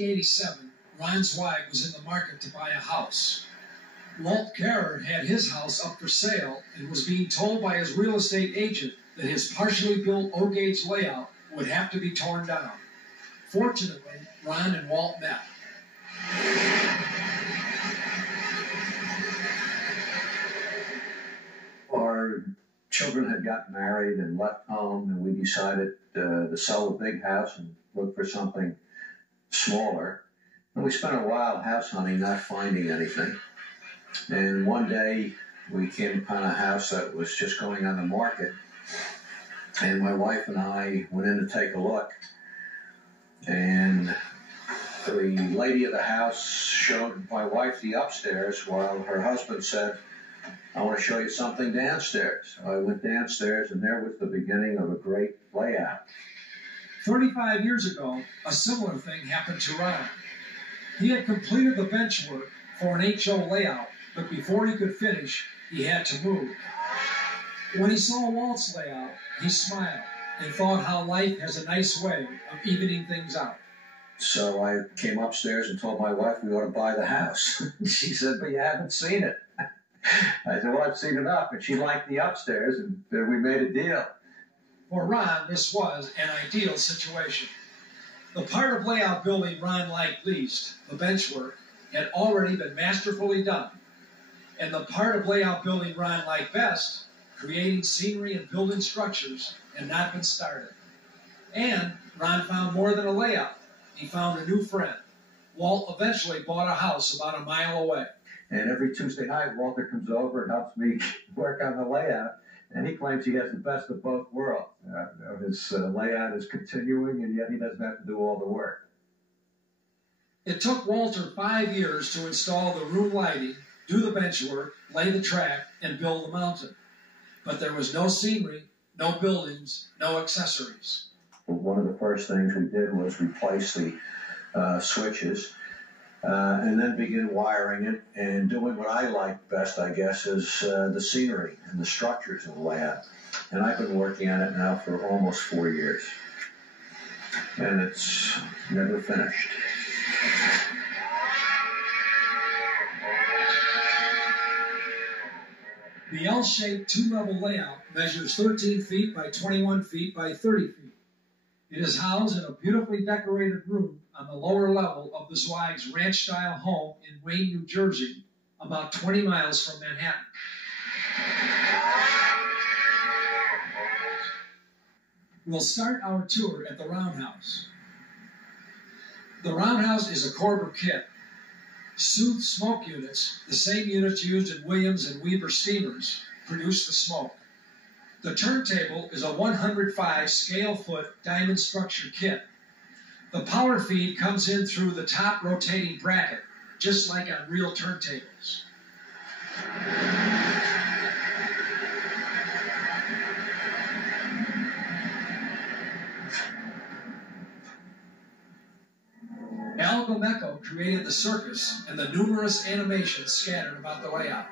1987, Ron Zweig was in the market to buy a house. Walt Carer had his house up for sale and was being told by his real estate agent that his partially built O-gauge layout would have to be torn down. Fortunately, Ron and Walt met. Our children had gotten married and left home, and we decided to sell the big house and look for something smaller. And we spent a while house hunting, not finding anything. And one day we came upon a house that was just going on the market, and my wife and I went in to take a look. And the lady of the house showed my wife the upstairs while her husband said, "I want to show you something downstairs." So I went downstairs, and there was the beginning of a great layout. 35 years ago, a similar thing happened to Ron. He had completed the bench work for an HO layout, but before he could finish, he had to move. When he saw Walt's layout, he smiled and thought how life has a nice way of evening things out. So I came upstairs and told my wife we ought to buy the house. She said, "But you haven't seen it." I said, "Well, I've seen enough." And she liked the upstairs, and we made a deal. For Ron, this was an ideal situation. The part of layout building Ron liked least, the bench work, had already been masterfully done. And the part of layout building Ron liked best, creating scenery and building structures, had not been started. And Ron found more than a layout. He found a new friend. Walt eventually bought a house about a mile away. And every Tuesday night, Walter comes over and helps me work on the layout. And he claims he has the best of both worlds. His layout is continuing, and yet he doesn't have to do all the work. It took Walter 5 years to install the room lighting, do the bench work, lay the track, and build the mountain. But there was no scenery, no buildings, no accessories. One of the first things we did was replace the switches and then begin wiring it and doing what I like best, I guess, is the scenery and the structures of the layout. And I've been working on it now for almost 4 years. And it's never finished. The L-shaped two-level layout measures 13 feet by 21 feet by 30 feet. It is housed in a beautifully decorated room on the lower level of the Zweig's ranch-style home in Wayne, New Jersey, about 20 miles from Manhattan. We'll start our tour at the Roundhouse. The Roundhouse is a Corber kit. Soothed smoke units, the same units used in Williams and Weaver steamers, produce the smoke. The turntable is a 105 scale-foot diamond structure kit. The power feed comes in through the top rotating bracket, just like on real turntables. Al Gomecko created the circus and the numerous animations scattered about the layout.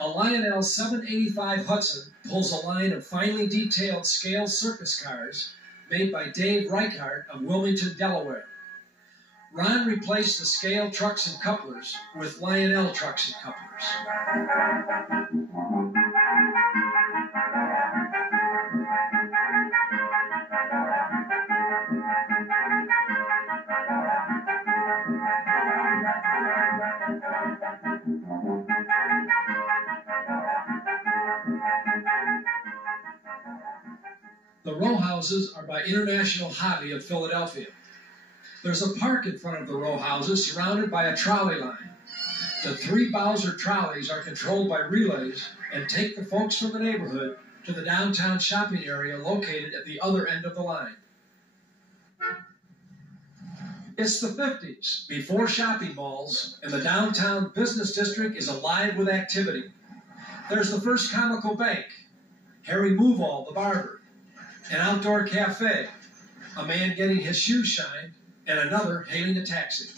A Lionel 785 Hudson pulls a line of finely detailed scale circus cars made by Dave Reichart of Wilmington, Delaware. Ron replaced the scale trucks and couplers with Lionel trucks and couplers. row houses are by International Hobby of Philadelphia. There's a park in front of the row houses surrounded by a trolley line. The 3 Bowser trolleys are controlled by relays and take the folks from the neighborhood to the downtown shopping area located at the other end of the line. It's the 50s, before shopping malls, and the downtown business district is alive with activity. There's the first comical bank, Harry Moveall the barber, an outdoor cafe, a man getting his shoes shined, and another hailing a taxi.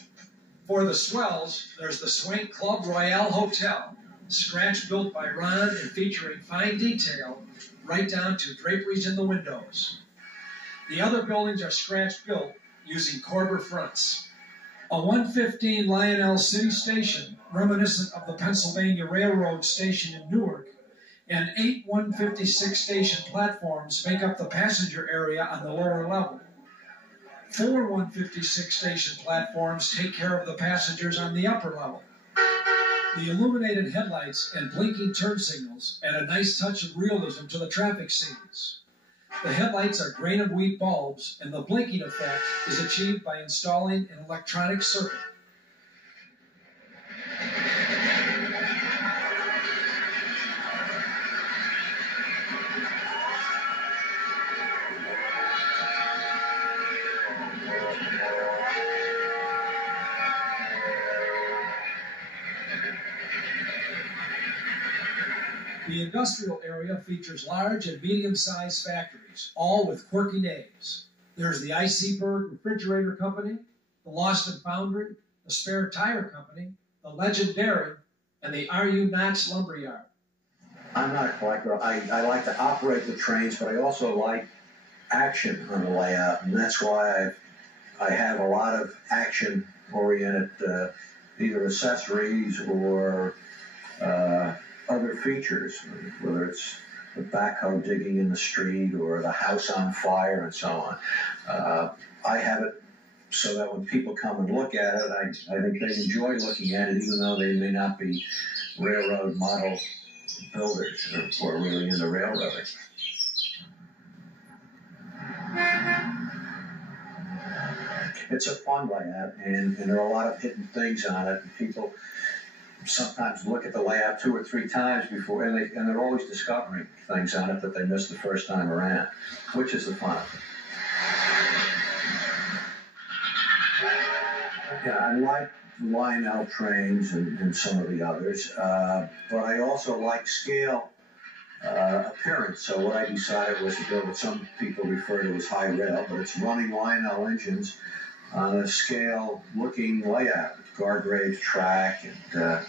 For the swells, there's the Swank Club Royale Hotel, scratch-built by Ron and featuring fine detail right down to draperies in the windows. The other buildings are scratch-built using Corber fronts. A 115 Lionel City Station, reminiscent of the Pennsylvania Railroad station in Newark, and 8 156 station platforms make up the passenger area on the lower level. 4 156 station platforms take care of the passengers on the upper level. The illuminated headlights and blinking turn signals add a nice touch of realism to the traffic scenes. The headlights are grain of wheat bulbs, and the blinking effect is achieved by installing an electronic circuit. The industrial area features large and medium-sized factories, all with quirky names. There's the I.C. Berg Refrigerator Company, the Lawson Foundry, the Spare Tire Company, the Legend Dairy, and the R.U. Knott's Lumberyard. I'm not a collector. I like to operate the trains, but I also like action on the layout, and that's why I have a lot of action-oriented either accessories or other features, whether it's the backhoe digging in the street or the house on fire and so on. I have it so that when people come and look at it, I think they enjoy looking at it, even though they may not be railroad model builders or really into railroading. It's a fun layout, and there are a lot of hidden things on it. And people sometimes look at the layout 2 or 3 times before, and they're always discovering things on it that they missed the first time around, which is the fun. Yeah, I like Lionel trains and some of the others, but I also like scale appearance. So what I decided was to go with some people refer to as high rail, but it's running Lionel engines on a scale-looking layout, guardrail track and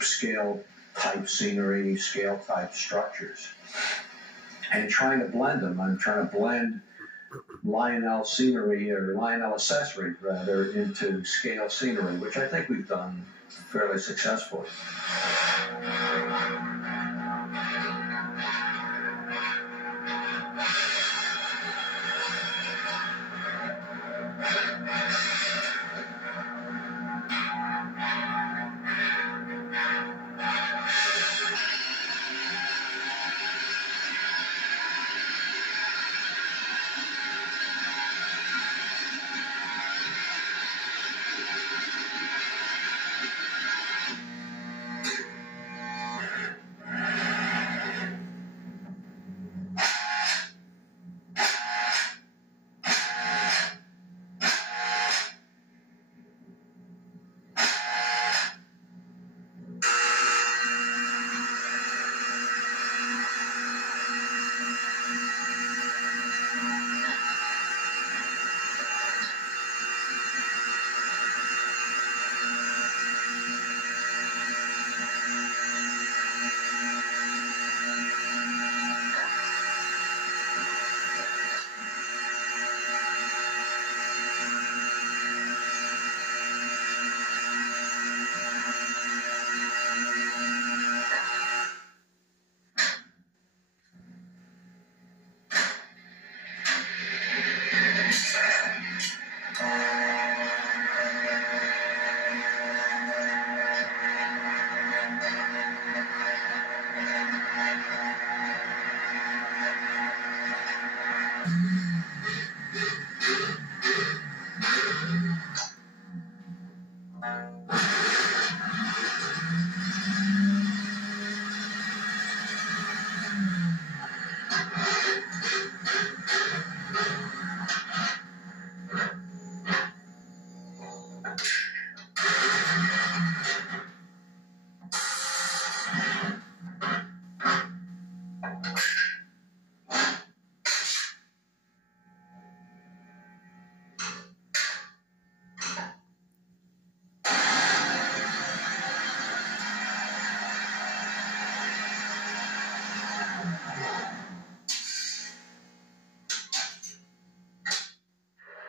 scale-type scenery, scale-type structures. And trying to blend them. I'm trying to blend Lionel scenery, or Lionel accessories, rather, into scale scenery, which I think we've done fairly successfully.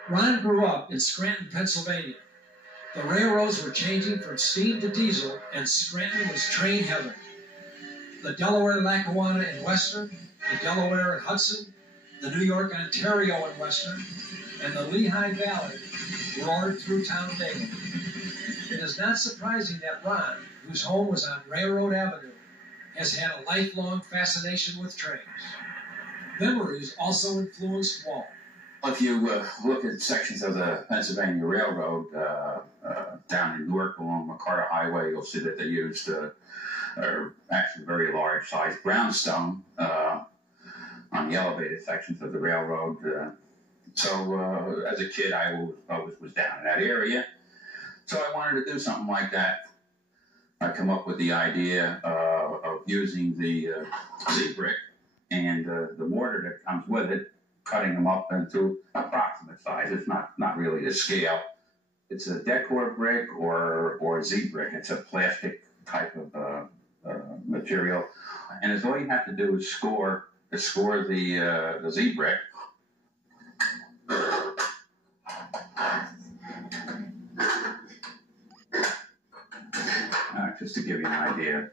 Ron grew up in Scranton, Pennsylvania. The railroads were changing from steam to diesel, and Scranton was train heaven. The Delaware Lackawanna and Western, the Delaware and Hudson, the New York Ontario and Western, and the Lehigh Valley roared through town daily. It is not surprising that Ron, whose home was on Railroad Avenue, has had a lifelong fascination with trains. Memories also influenced Walt. If you look at sections of the Pennsylvania Railroad down in Newark along McCarter Highway, you'll see that they used actually very large-sized brownstone on the elevated sections of the railroad. So as a kid, I always was down in that area. So I wanted to do something like that. I come up with the idea of using the Z-brick and the mortar that comes with it, cutting them up into approximate size. It's not really the scale. It's a decor brick or Z-brick. It's a plastic type of material, and it's all you have to do is score the Z-brick. Just to give you an idea.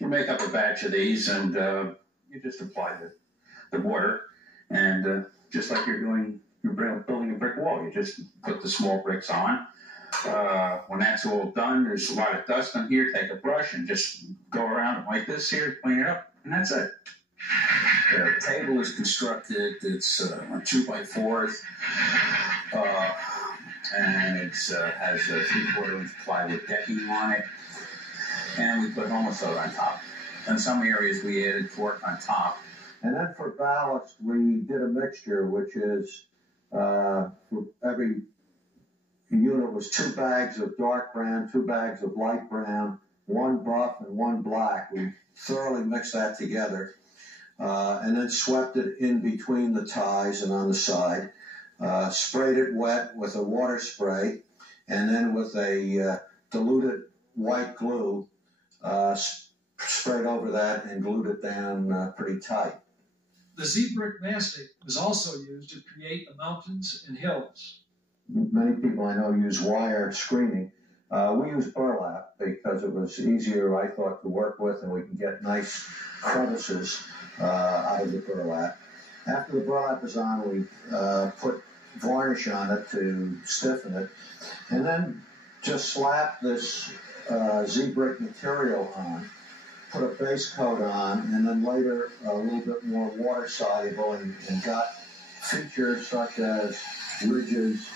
You make up a batch of these, and you just apply the mortar, and just like you're building a brick wall, you just put the small bricks on. When that's all done, there's a lot of dust on here. Take a brush and just go around like this here, clean it up, and that's it. The table is constructed. It's a 2x4, and it has a 3/4 inch plywood decking on it, and we put homosote on top. In some areas, we added cork on top. And then for ballast, we did a mixture, which is for every unit was 2 bags of dark brown, 2 bags of light brown, 1 buff, and 1 black. We thoroughly mixed that together. And then swept it in between the ties and on the side, sprayed it wet with a water spray, and then with a diluted white glue, sprayed over that and glued it down pretty tight. The Z-brick mastic was also used to create the mountains and hills. Many people I know use wire screening. We use burlap because it was easier, I thought, to work with, and we can get nice crevices out of the burlap. After the burlap is on, we put varnish on it to stiffen it, and then just slap this Z-brick material on, put a base coat on, and then later a little bit more water soluble, and got features such as ridges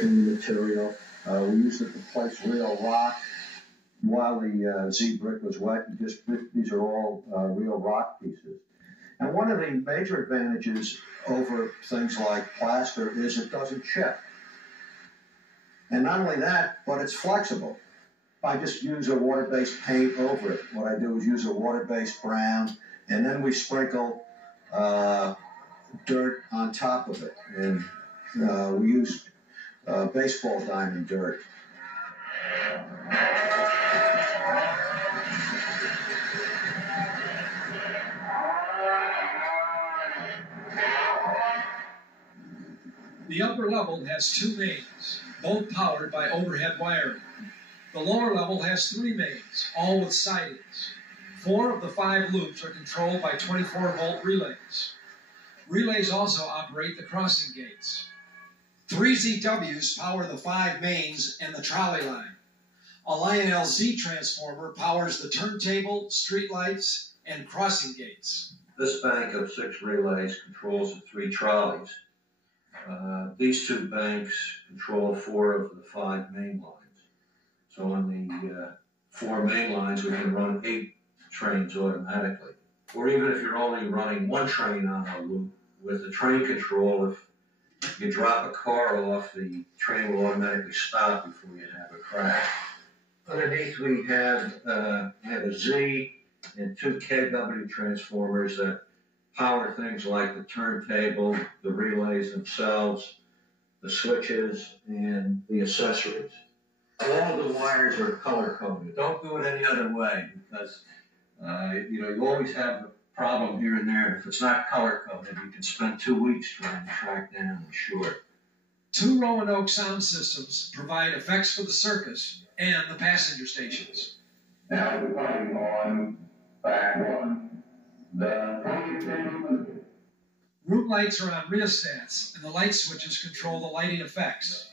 in the material. We used it to place real rock while the Z-brick was wet. These are all real rock pieces. And one of the major advantages over things like plaster is it doesn't chip. And not only that, but it's flexible. I just use a water-based paint over it. What I do is use a water-based brown, and then we sprinkle dirt on top of it. And we use baseball diamond dirt. The upper level has 2 mains, both powered by overhead wiring. The lower level has 3 mains, all with sidings. 4 of the 5 loops are controlled by 24-volt relays. Relays also operate the crossing gates. 3 ZWs power the 5 mains and the trolley line. A Lionel Z transformer powers the turntable, streetlights, and crossing gates. This bank of 6 relays controls the 3 trolleys. These 2 banks control 4 of the 5 main lines. So on the 4 main lines, we can run 8 trains automatically. Or even if you're only running 1 train on a loop, with the train control, if you drop a car off, the train will automatically stop before you have a crash. Underneath we have a Z and 2 KW transformers that power things like the turntable, the relays themselves, the switches, and the accessories. All the wires are color coded. Don't do it any other way because you always have a problem here and there. If it's not color coded, you can spend 2 weeks trying to track down the short. 2 Roanoke sound systems provide effects for the circus and the passenger stations. Now we're putting on back one. Route lights are on rheostats, and the light switches control the lighting effects.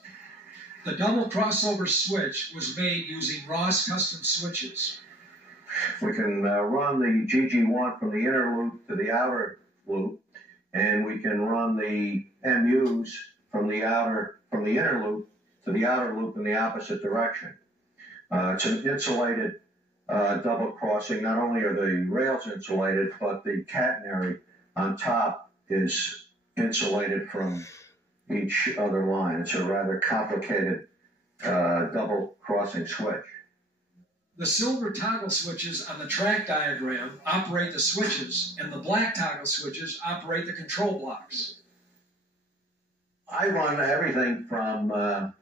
The double crossover switch was made using Ross custom switches. We can run the GG1 from the inner loop to the outer loop, and we can run the MUs from the inner loop to the outer loop in the opposite direction. It's an insulated double crossing. Not only are the rails insulated, but the catenary on top is insulated from each other line. It's a rather complicated double crossing switch. The silver toggle switches on the track diagram operate the switches, and the black toggle switches operate the control blocks. I run everything from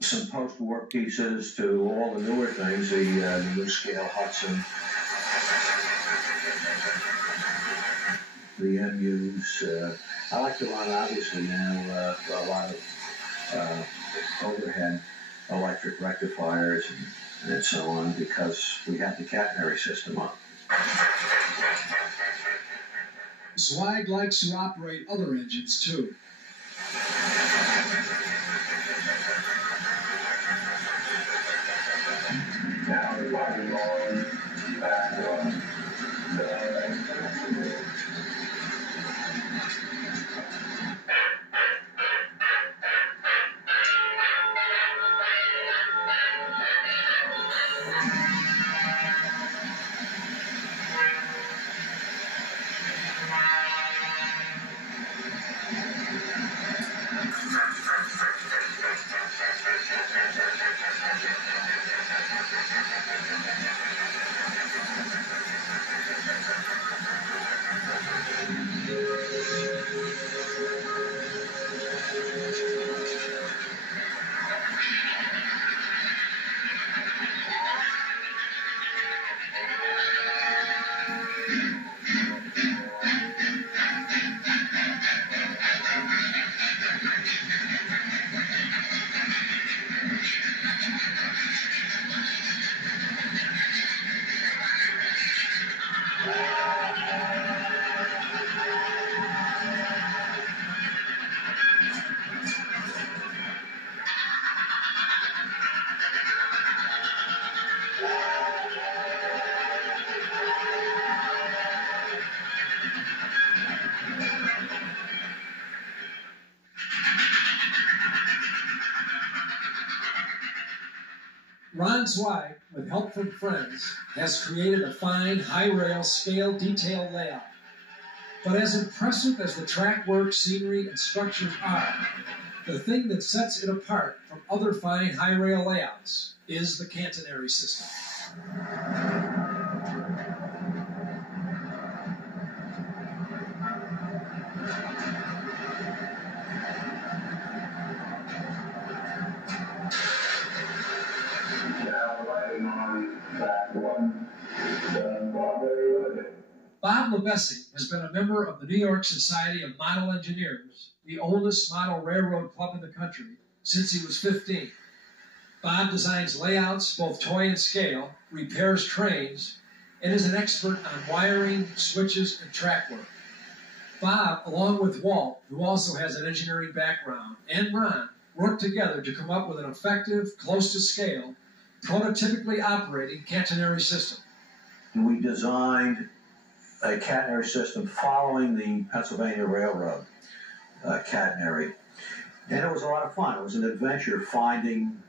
some post-war pieces to all the newer things, the new scale Hudson, the MUs. I like to run, obviously, now a lot of overhead electric rectifiers and so on because we have the catenary system up. Zweig likes to operate other engines, too. Now we're putting on back one. Ron Zweig, with help from friends, has created a fine, high-rail, scale detail layout. But as impressive as the track work, scenery, and structures are, the thing that sets it apart from other fine high-rail layouts is the catenary system. Bob Lebessi has been a member of the New York Society of Model Engineers, the oldest model railroad club in the country, since he was 15. Bob designs layouts, both toy and scale, repairs trains, and is an expert on wiring, switches, and track work. Bob, along with Walt, who also has an engineering background, and Ron, worked together to come up with an effective, close to scale, prototypically operating catenary system. We designed a catenary system following the Pennsylvania Railroad catenary. And it was a lot of fun. It was an adventure finding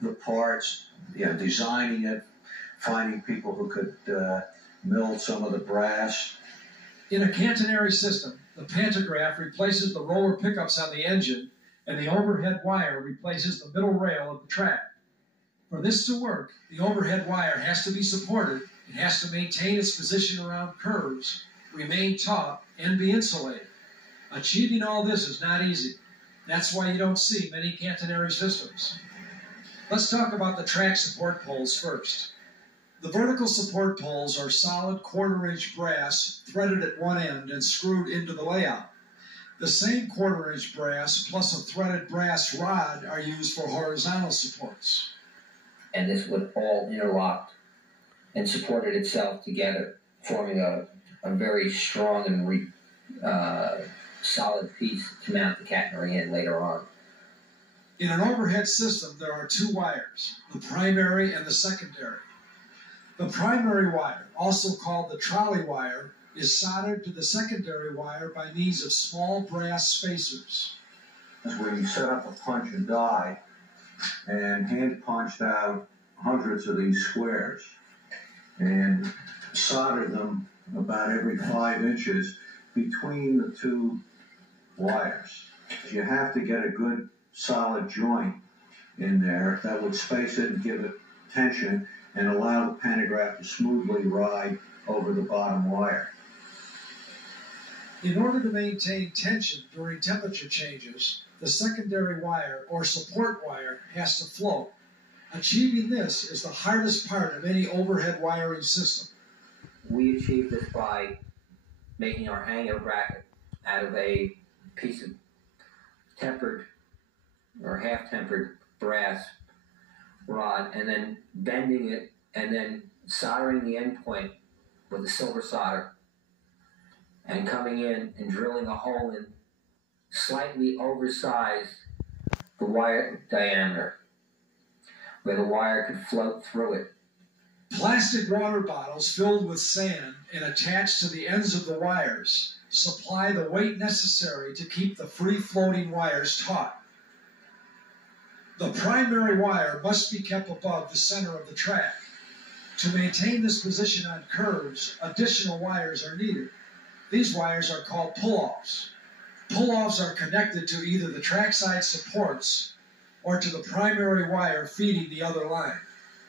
the parts, designing it, finding people who could mill some of the brass. In a catenary system, the pantograph replaces the roller pickups on the engine, and the overhead wire replaces the middle rail of the track. For this to work, the overhead wire has to be supported, it has to maintain its position around curves, remain taut, and be insulated. Achieving all this is not easy. That's why you don't see many catenary systems. Let's talk about the track support poles first. The vertical support poles are solid quarter-inch brass threaded at one end and screwed into the layout. The same quarter-inch brass plus a threaded brass rod are used for horizontal supports. And this would all interlock and supported itself together, forming a very strong and solid piece to mount the catenary in later on. In an overhead system, there are two wires, the primary and the secondary. The primary wire, also called the trolley wire, is soldered to the secondary wire by means of small brass spacers. We set up a punch and die and hand punched out hundreds of these squares and soldered them about every 5 inches between the two wires. You have to get a good solid joint in there that would space it and give it tension and allow the pantograph to smoothly ride over the bottom wire. In order to maintain tension during temperature changes, the secondary wire or support wire has to float. Achieving this is the hardest part of any overhead wiring system. We achieved this by making our hanger bracket out of a piece of tempered or half-tempered brass rod and then bending it and then soldering the end point with a silver solder and coming in and drilling a hole in slightly oversized the wire diameter where the wire could float through it. Plastic water bottles filled with sand and attached to the ends of the wires supply the weight necessary to keep the free-floating wires taut. The primary wire must be kept above the center of the track. To maintain this position on curves, additional wires are needed. These wires are called pull-offs. Pull-offs are connected to either the trackside supports or to the primary wire feeding the other line.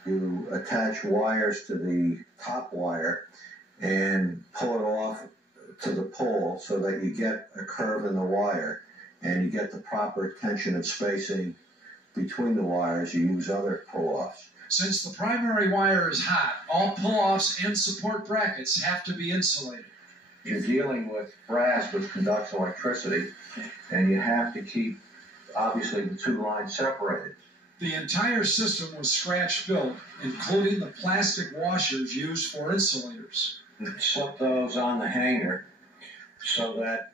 You attach wires to the top wire and pull it off to the pole so that you get a curve in the wire and you get the proper tension and spacing between the wires. You use other pull-offs. Since the primary wire is hot, all pull-offs and support brackets have to be insulated. You're dealing with brass which conducts electricity, and you have to keep, obviously, the two lines separated. The entire system was scratch-built, including the plastic washers used for insulators. We slipped those on the hanger so that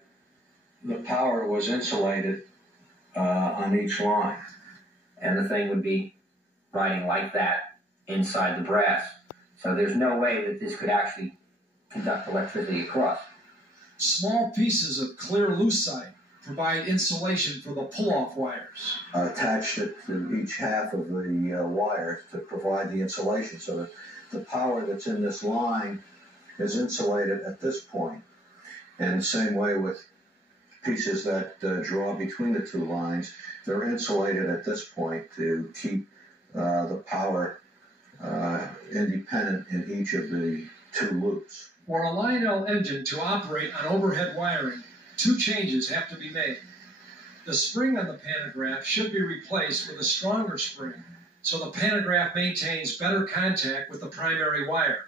the power was insulated on each line. And the thing would be riding like that inside the brass. So there's no way that this could actually conduct electricity across. Small pieces of clear lucite provide insulation for the pull-off wires. Attached it to each half of the wires to provide the insulation so that the power that's in this line is insulated at this point. And the same way with pieces that draw between the two lines, they're insulated at this point to keep the power independent in each of the two loops. For a Lionel engine to operate on overhead wiring, two changes have to be made. The spring on the pantograph should be replaced with a stronger spring, so the pantograph maintains better contact with the primary wire.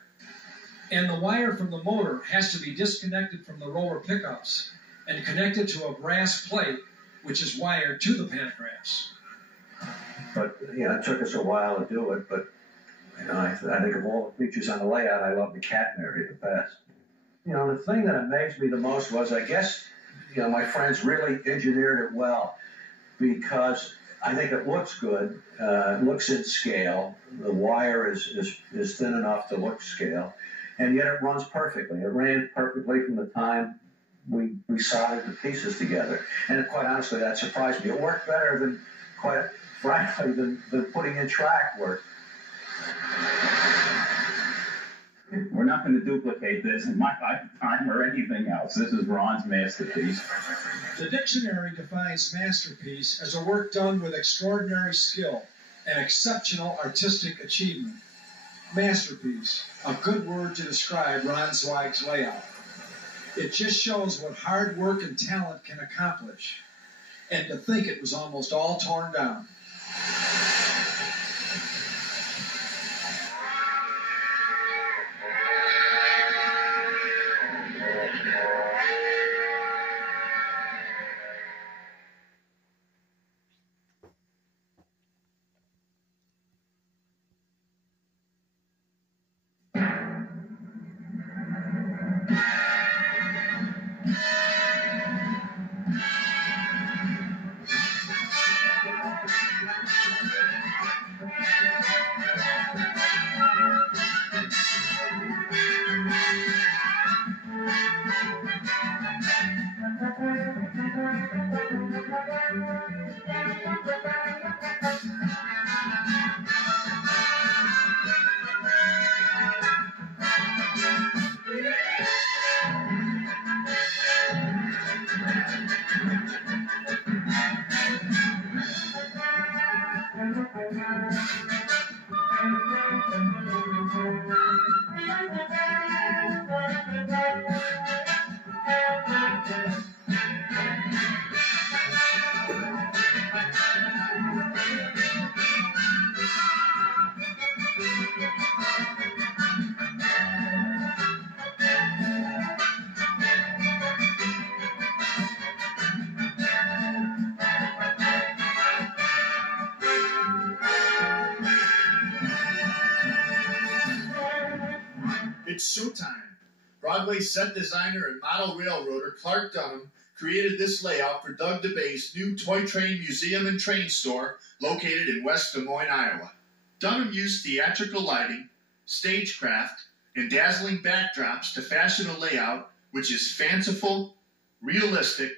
And the wire from the motor has to be disconnected from the roller pickups and connected to a brass plate, which is wired to the pantographs. But, it took us a while to do it, but I think of all the features on the layout, I love the catenary the best. The thing that amazed me the most was, I guess, my friends really engineered it well, because I think it looks good, it looks in scale, the wire is thin enough to look scale, and yet it runs perfectly. It ran perfectly from the time we soldered the pieces together. And quite honestly, that surprised me. It worked better than, quite frankly, than putting in track work. We're not going to duplicate this in my lifetime or anything else. This is Ron's masterpiece. The dictionary defines masterpiece as a work done with extraordinary skill and exceptional artistic achievement. Masterpiece, a good word to describe Ron Zweig's layout. It just shows what hard work and talent can accomplish. And to think it was almost all torn down. It's showtime. Broadway set designer and model railroader Clarke Dunham created this layout for Doug DuBay's new toy train museum and train store located in West Des Moines, Iowa. Dunham used theatrical lighting, stagecraft, and dazzling backdrops to fashion a layout which is fanciful, realistic,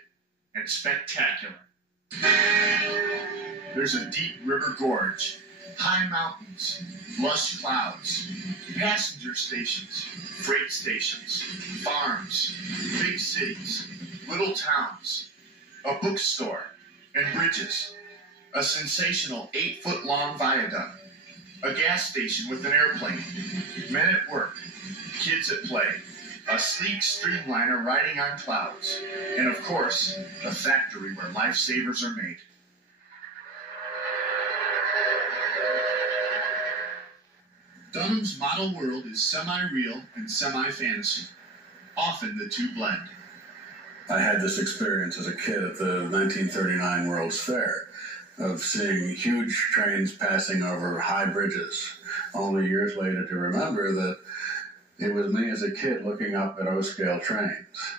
and spectacular. There's a deep river gorge, high mountains, lush clouds, passenger stations, freight stations, farms, big cities, little towns, a bookstore, and bridges, a sensational 8-foot-long viaduct, a gas station with an airplane, men at work, kids at play, a sleek streamliner riding on clouds, and of course, a factory where lifesavers are made. Dunham's model world is semi-real and semi-fantasy. Often the two blend. I had this experience as a kid at the 1939 World's Fair of seeing huge trains passing over high bridges, only years later to remember that it was me as a kid looking up at O-scale trains.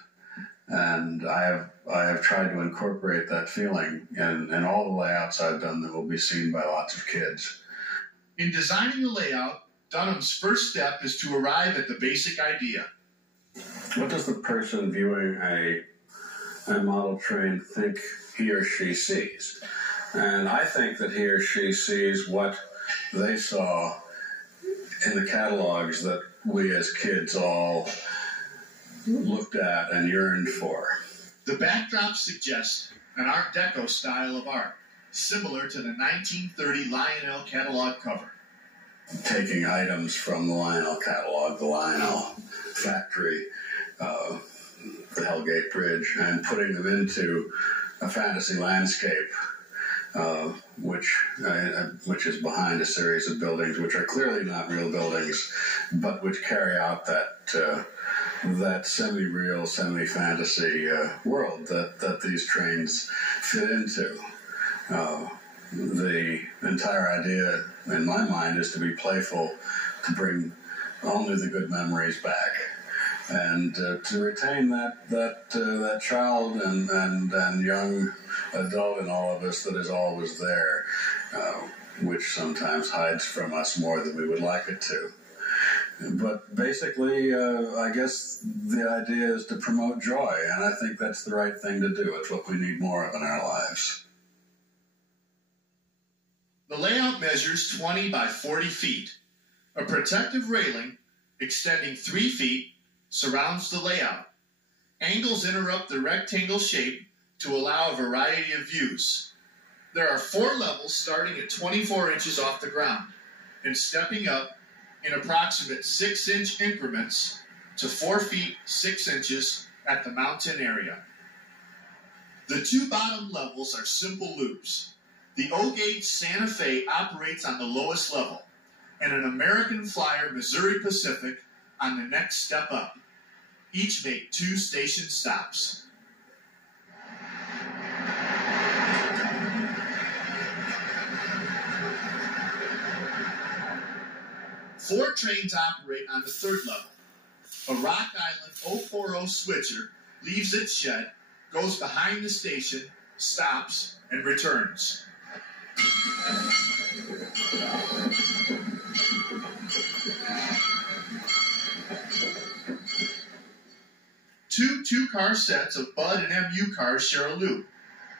And I have tried to incorporate that feeling in all the layouts I've done that will be seen by lots of kids. In designing the layout, Dunham's first step is to arrive at the basic idea. What does the person viewing a model train think he or she sees? And I think that he or she sees what they saw in the catalogs that we as kids all looked at and yearned for. The backdrop suggests an Art Deco style of art, similar to the 1930 Lionel catalog cover. Taking items from the Lionel catalog, the Lionel factory, the Hellgate Bridge, and putting them into a fantasy landscape, which is behind a series of buildings which are clearly not real buildings, but which carry out that semi-real, semi-fantasy world that these trains fit into. The entire idea, in my mind, is to be playful, to bring only the good memories back, and to retain that child and young adult in all of us that is always there, which sometimes hides from us more than we would like it to. But basically, I guess the idea is to promote joy, and I think that's the right thing to do. It's what we need more of in our lives. The layout measures 20 by 40 feet. A protective railing extending 3 feet surrounds the layout. Angles interrupt the rectangle shape to allow a variety of views. There are 4 levels starting at 24 inches off the ground and stepping up in approximate 6-inch increments to 4 feet 6 inches at the mountain area. The 2 bottom levels are simple loops. The O-Gauge Santa Fe operates on the lowest level, and an American Flyer Missouri Pacific on the next step up. Each make 2 station stops. Four trains operate on the 3rd level. A Rock Island 040 switcher leaves its shed, goes behind the station, stops, and returns. Two 2-car sets of Bud and MU cars share a loop.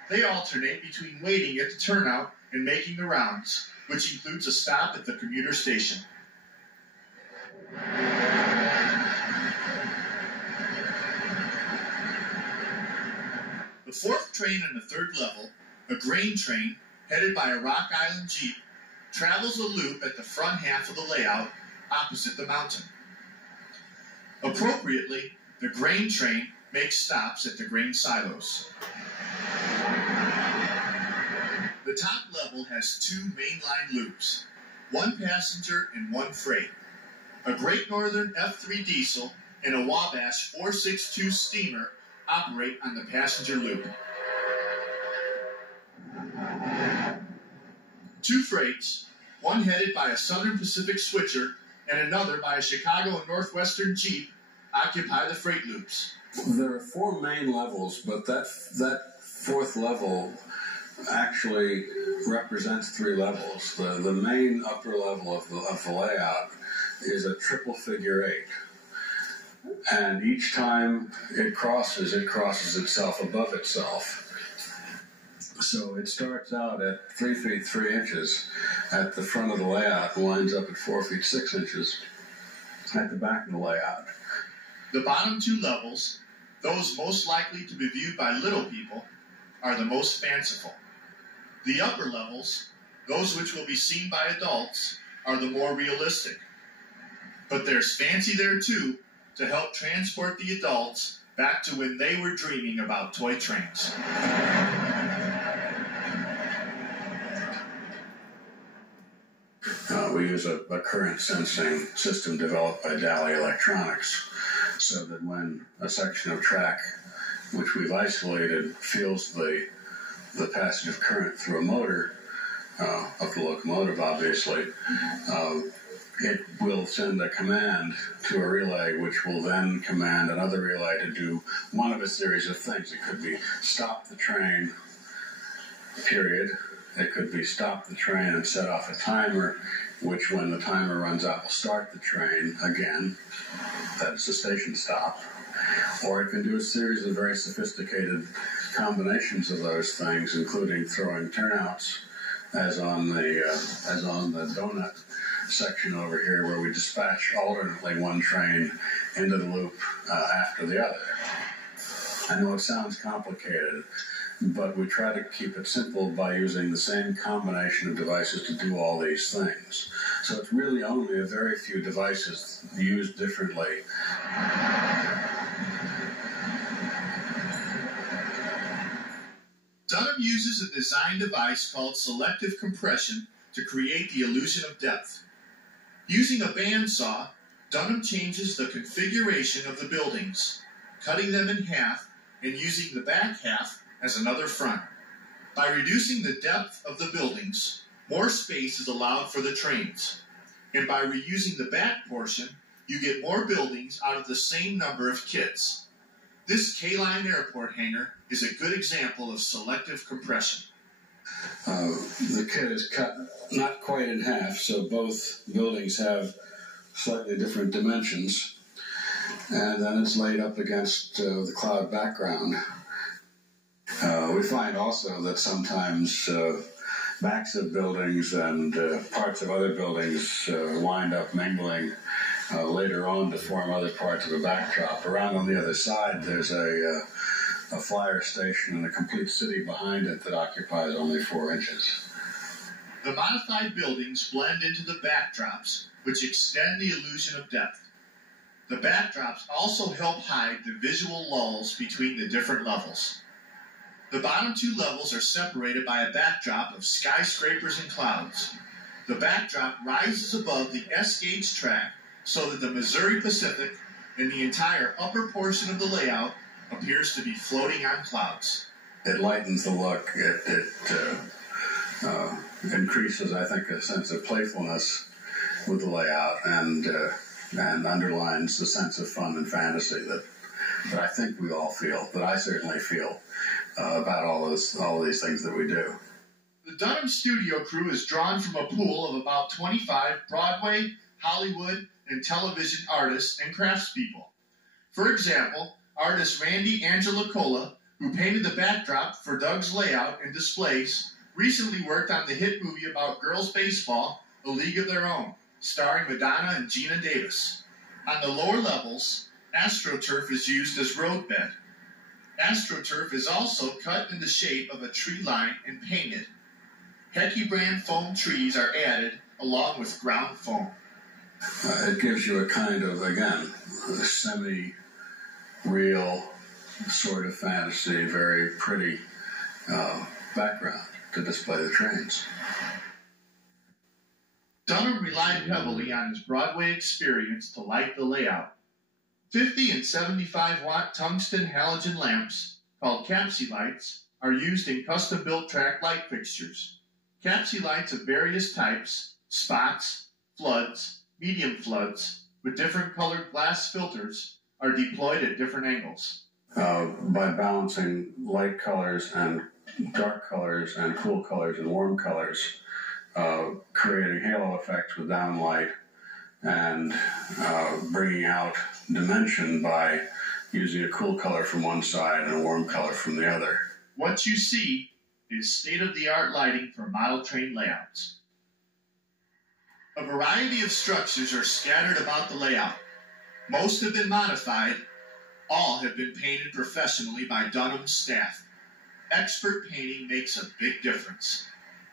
They alternate between waiting at the turnout and making the rounds, which includes a stop at the commuter station. The 4th train on the 3rd level, a grain train headed by a Rock Island Jeep, travels a loop at the front half of the layout opposite the mountain. Appropriately, the grain train makes stops at the grain silos. The top level has 2 mainline loops, 1 passenger and 1 freight. A Great Northern F3 diesel and a Wabash 462 steamer operate on the passenger loop. 2 freights, one headed by a Southern Pacific switcher and another by a Chicago and Northwestern Jeep occupy the freight loops. There are 4 main levels, but that 4th level actually represents 3 levels. The main upper level of the layout is a triple figure 8. And each time it crosses itself above itself. So it starts out at 3 feet 3 inches at the front of the layout and winds up at 4 feet 6 inches at the back of the layout. The bottom 2 levels, those most likely to be viewed by little people, are the most fanciful. The upper levels, those which will be seen by adults, are the more realistic. But there's fancy there too, to help transport the adults back to when they were dreaming about toy trains. We use a current sensing system developed by Dali Electronics, so that when a section of track, which we've isolated, feels the passage of current through a motor, of the locomotive obviously, it will send a command to a relay, which will then command another relay to do one of a series of things. It could be stop the train, period. It could be stop the train and set off a timer, which when the timer runs out will start the train again. That's a station stop. Or it can do a series of very sophisticated combinations of those things, including throwing turnouts, as on the donut section over here, where we dispatch alternately one train into the loop after the other. I know it sounds complicated, but we try to keep it simple by using the same combination of devices to do all these things. So it's really only a very few devices used differently. Dunham uses a design device called selective compression to create the illusion of depth. Using a bandsaw, Dunham changes the configuration of the buildings, cutting them in half and using the back half as another front. By reducing the depth of the buildings, more space is allowed for the trains. And by reusing the back portion, you get more buildings out of the same number of kits. This K-Line airport hangar is a good example of selective compression. The kit is cut not quite in half, so both buildings have slightly different dimensions. And then it's laid up against the cloud background. We find also that sometimes backs of buildings and parts of other buildings wind up mingling later on to form other parts of a backdrop. Around on the other side, there's a flyer station and a complete city behind it that occupies only 4 inches. The modified buildings blend into the backdrops, which extend the illusion of depth. The backdrops also help hide the visual lulls between the different levels. The bottom 2 levels are separated by a backdrop of skyscrapers and clouds. The backdrop rises above the S-gauge track so that the Missouri Pacific and the entire upper portion of the layout appears to be floating on clouds. It lightens the look. It increases, I think, a sense of playfulness with the layout and underlines the sense of fun and fantasy that I think we all feel, that I certainly feel about all these things that we do. The Dunham studio crew is drawn from a pool of about 25 Broadway, Hollywood, and television artists and craftspeople. For example, artist Randy Angelicola, who painted the backdrop for Doug's layout and displays, recently worked on the hit movie about girls' baseball, A League of Their Own, starring Madonna and Gina Davis. On the lower levels, AstroTurf is used as roadbed. AstroTurf is also cut in the shape of a tree line and painted. Hecky brand foam trees are added along with ground foam. It gives you a kind of, again, a semi-real sort of fantasy, very pretty background to display the trains. Dunham relied heavily on his Broadway experience to light the layout. 50 and 75-watt tungsten halogen lamps, called capsy lights, are used in custom-built track light fixtures. Capsy lights of various types, spots, floods, medium floods with different colored glass filters are deployed at different angles. By balancing light colors and dark colors and cool colors and warm colors, creating halo effects with downlight and bringing out dimension by using a cool color from one side and a warm color from the other. What you see is state-of-the-art lighting for model train layouts. A variety of structures are scattered about the layout. Most have been modified. All have been painted professionally by Dunham's staff. Expert painting makes a big difference.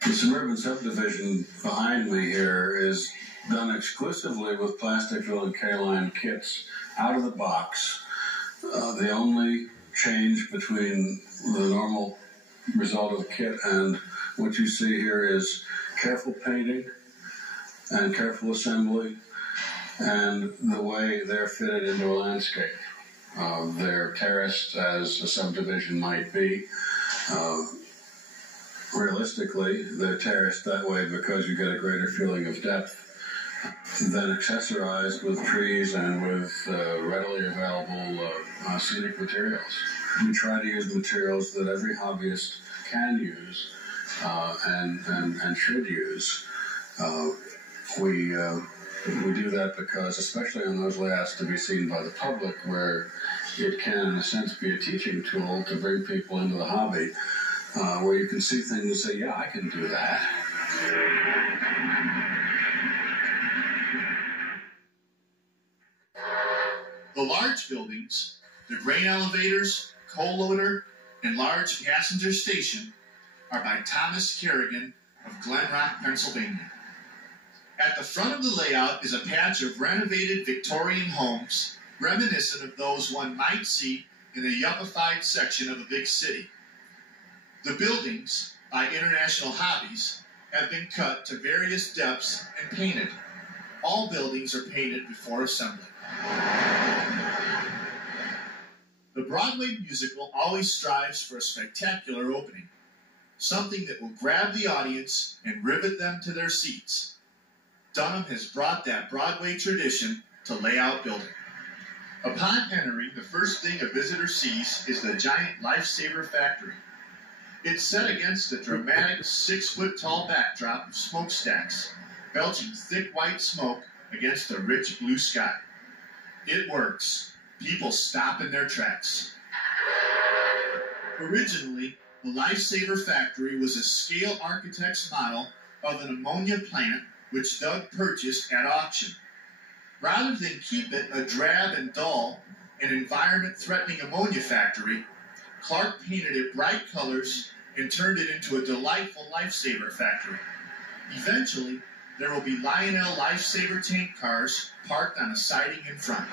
The suburban subdivision behind me here is done exclusively with plastic fill and K-line kits out of the box. The only change between the normal result of the kit and what you see here is careful painting and careful assembly and the way they're fitted into a landscape. They're terraced as a subdivision might be. Realistically, they're terraced that way because you get a greater feeling of depth than accessorized with trees and with readily available scenic materials. We try to use materials that every hobbyist can use and should use. We do that because, especially on those layouts to be seen by the public, where it can, in a sense, be a teaching tool to bring people into the hobby, where you can see things and say, yeah, I can do that. The large buildings, the grain elevators, coal loader, and large passenger station are by Thomas Kerrigan of Glen Rock, Pennsylvania. At the front of the layout is a patch of renovated Victorian homes, reminiscent of those one might see in a yuppified section of a big city. The buildings, by International Hobbies, have been cut to various depths and painted. All buildings are painted before assembly. The Broadway musical always strives for a spectacular opening, something that will grab the audience and rivet them to their seats. Dunham has brought that Broadway tradition to layout building. Upon entering, the first thing a visitor sees is the giant Lifesaver factory. It's set against a dramatic 6-foot-tall backdrop of smokestacks, belching thick white smoke against a rich blue sky. It works. People stop in their tracks. Originally, the Lifesaver factory was a scale architect's model of an ammonia plant which Doug purchased at auction. Rather than keep it a drab and dull and environment-threatening ammonia factory, Clarke painted it bright colors and turned it into a delightful Lifesaver factory. Eventually, there will be Lionel Lifesaver tank cars parked on a siding in front.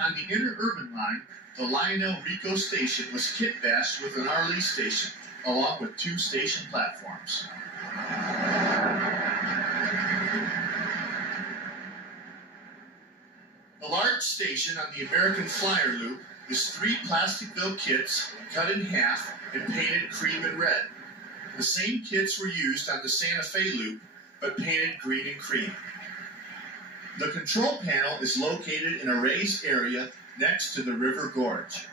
On the inner urban line, the Lionel Rico station was kit-bashed with an Arlie station, along with 2 station platforms. The large station on the American Flyer Loop is 3 plastic-built kits cut in half and painted cream and red. The same kits were used on the Santa Fe Loop, but painted green and cream. The control panel is located in a raised area next to the river gorge.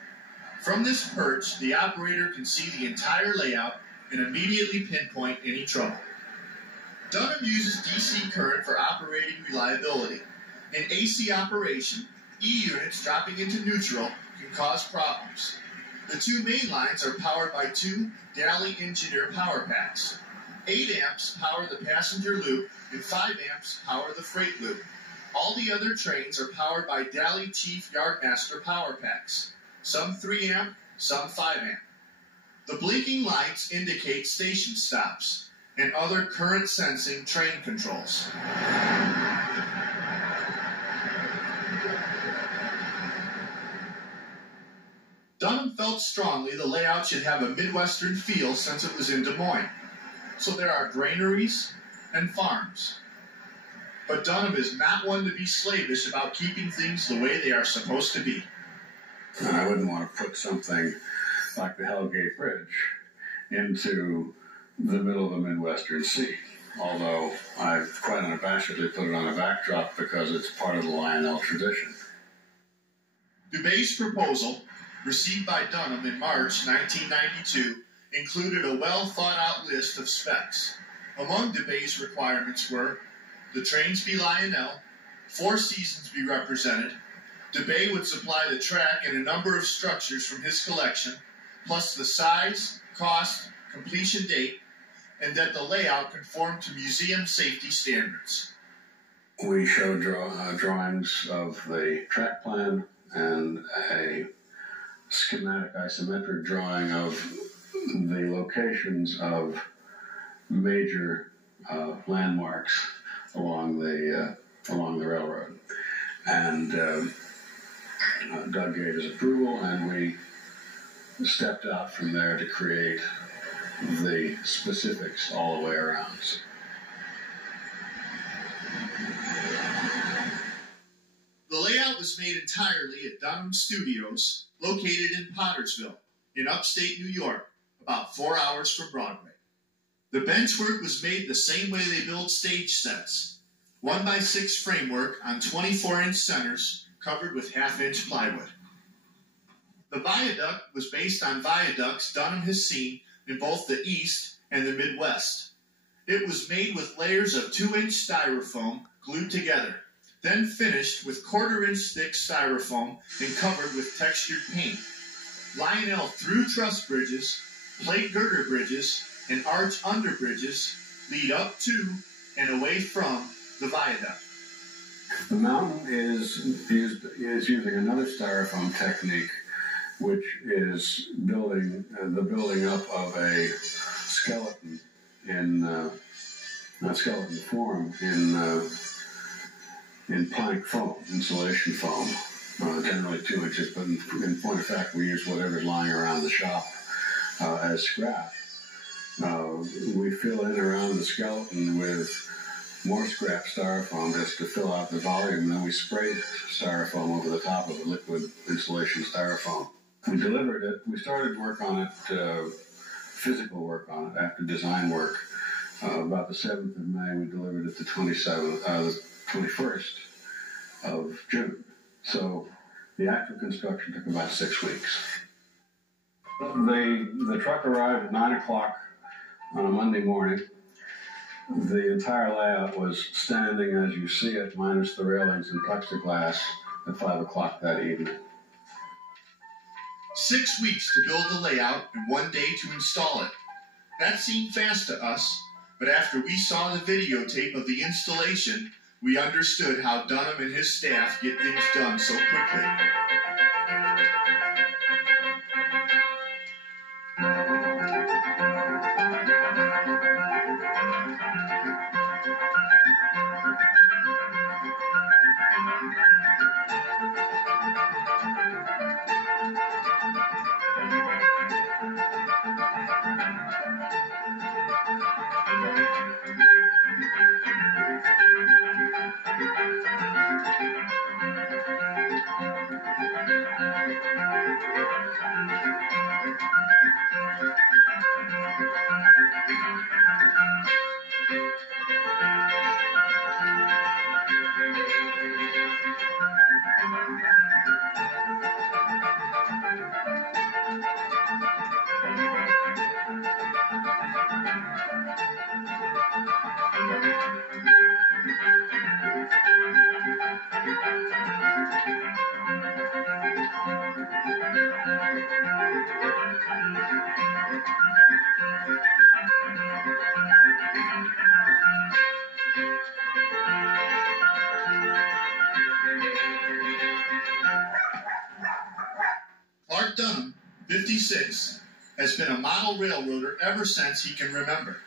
From this perch, the operator can see the entire layout and immediately pinpoint any trouble. Dunham uses DC current for operating reliability. In AC operation, E units dropping into neutral can cause problems. The 2 main lines are powered by 2 Daly Engineer power packs. 8 amps power the passenger loop and 5 amps power the freight loop. All the other trains are powered by Daly Chief Yardmaster power packs. Some 3 amp, some 5 amp. The blinking lights indicate station stops and other current sensing train controls. Dunham felt strongly the layout should have a Midwestern feel since it was in Des Moines. So there are granaries and farms. But Dunham is not one to be slavish about keeping things the way they are supposed to be. And I wouldn't want to put something like the Hellgate Bridge into the middle of the Midwestern Sea. Although I've quite unabashedly put it on a backdrop because it's part of the Lionel tradition. DuBay's proposal, received by Dunham in March 1992, included a well-thought-out list of specs. Among DuBay's requirements were the trains be Lionel, 4 seasons be represented, DuBay would supply the track and a number of structures from his collection, plus the size, cost, completion date, and that the layout conformed to museum safety standards. We showed drawings of the track plan and a schematic isometric drawing of the locations of major landmarks along the railroad. And Doug gave his approval, and we stepped out from there to create the specifics all the way around. The layout was made entirely at Dunham Studios, located in Pottersville, in upstate New York, about 4 hours from Broadway. The benchwork was made the same way they build stage sets, 1x6 framework on 24-inch centers covered with half-inch plywood. The viaduct was based on viaducts Dunham has seen in both the East and the Midwest. It was made with layers of 2-inch styrofoam glued together, then finished with 1/4-inch thick styrofoam and covered with textured paint. Lionel through truss bridges, plate girder bridges, and arch under bridges lead up to and away from the viaduct. The mountain is using another styrofoam technique, which is building up of a skeleton in not skeleton form in plank foam, insulation foam, generally 2 inches. But in point of fact, we use whatever's lying around the shop as scrap. We fill in around the skeleton with more scrap styrofoam just to fill out the volume, and then we spray styrofoam over the top of the liquid insulation styrofoam. We delivered it. We started work on it, physical work on it, after design work. About the 7th of May, we delivered it the 21st of June. So the actual construction took about 6 weeks. The truck arrived at 9 o'clock on a Monday morning. The entire layout was standing as you see it, minus the railings and plexiglass, at 5 o'clock that evening. 6 weeks to build the layout and 1 day to install it. That seemed fast to us, but after we saw the videotape of the installation, we understood how Dunham and his staff get things done so quickly. Clarke Dunham, 56, has been a model railroader ever since he can remember.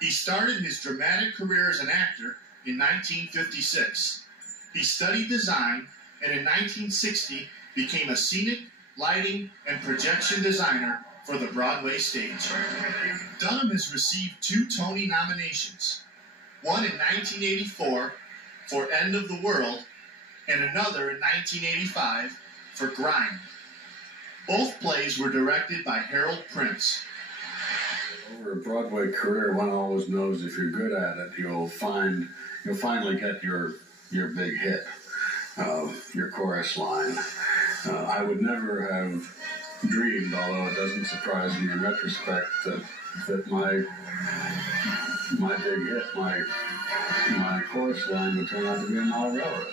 He started his dramatic career as an actor in 1956. He studied design and in 1960 became a scenic, lighting, and projection designer for the Broadway stage. Dunham has received 2 Tony nominations, one in 1984 for End of the World and another in 1985 for Grind. Both plays were directed by Harold Prince. Over a Broadway career, one always knows if you're good at it, you'll finally get your big hit, your chorus line. I would never have dreamed, although it doesn't surprise me in retrospect, that my big hit, my chorus line would turn out to be a Model Railroad.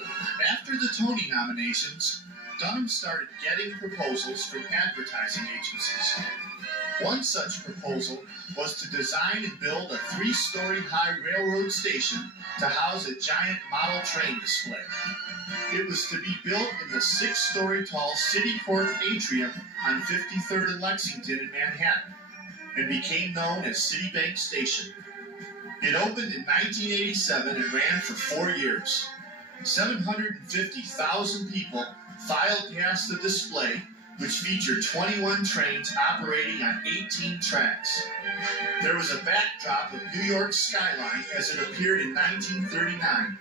After the Tony nominations, Dunham started getting proposals from advertising agencies. One such proposal was to design and build a 3-story high railroad station to house a giant model train display. It was to be built in the 6-story tall City Court atrium on 53rd and Lexington in Manhattan, and became known as Citibank Station. It opened in 1987 and ran for 4 years. 750,000 people filed past the display, which featured 21 trains operating on 18 tracks. There was a backdrop of New York's skyline as it appeared in 1939,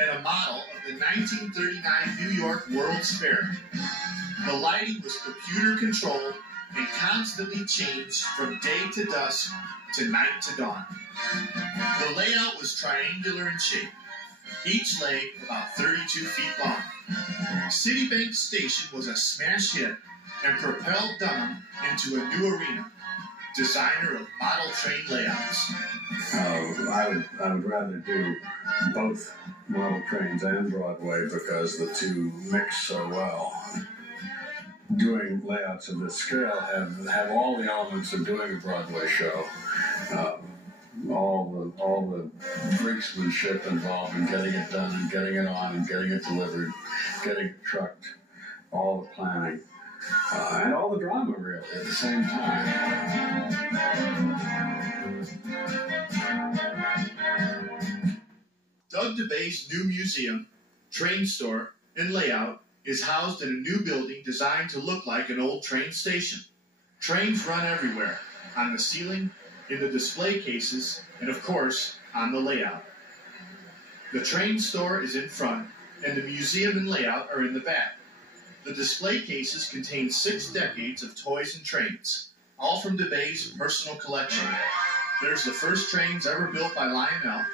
and a model of the 1939 New York World's Fair. The lighting was computer-controlled and constantly changed from day to dusk to night to dawn. The layout was triangular in shape, each leg about 32 feet long. Citibank Station was a smash hit and propelled Dunham into a new arena, designer of model train layouts. I would rather do both model trains and Broadway because the two mix so well. Doing layouts of this scale have all the elements of doing a Broadway show. All the freaksmanship involved in getting it done and getting it on and getting it delivered, getting it trucked, all the planning, and all the drama really at the same time. Doug DuBay's new museum, train store, and layout is housed in a new building designed to look like an old train station. Trains run everywhere, on the ceiling, in the display cases, and of course, on the layout. The train store is in front, and the museum and layout are in the back. The display cases contain 6 decades of toys and trains, all from DuBay's personal collection. There's the first trains ever built by Lionel,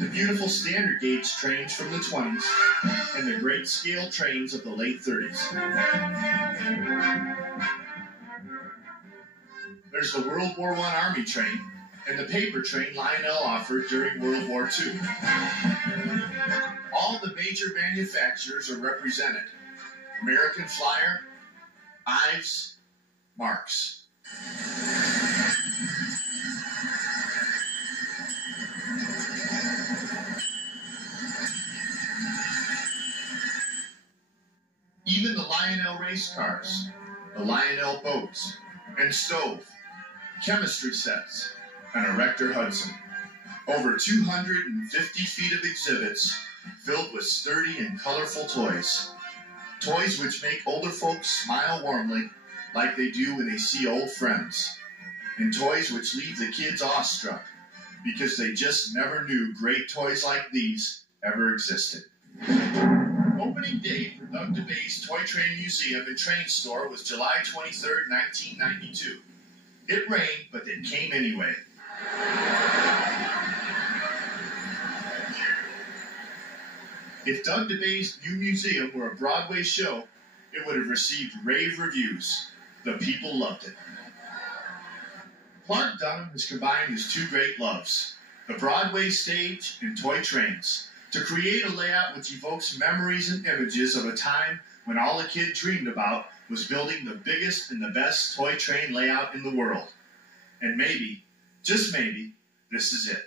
the beautiful standard gauge trains from the 20s, and the great scale trains of the late 30s. There's the World War I Army train and the paper train Lionel offered during World War II. All the major manufacturers are represented: American Flyer, Ives, Marx. Even the Lionel race cars, the Lionel boats, and stove, chemistry sets, and a Rector Hudson. Over 250 feet of exhibits filled with sturdy and colorful toys. Toys which make older folks smile warmly like they do when they see old friends. And toys which leave the kids awestruck because they just never knew great toys like these ever existed. Opening day for Doug DuBay's Toy Train Museum and Train Store was July 23rd, 1992. It rained, but it came anyway. If Doug DuBay's new museum were a Broadway show, it would have received rave reviews. The people loved it. Clarke Dunham has combined his two great loves, the Broadway stage and toy trains, to create a layout which evokes memories and images of a time when all a kid dreamed about was building the biggest and the best toy train layout in the world. And maybe, just maybe, this is it.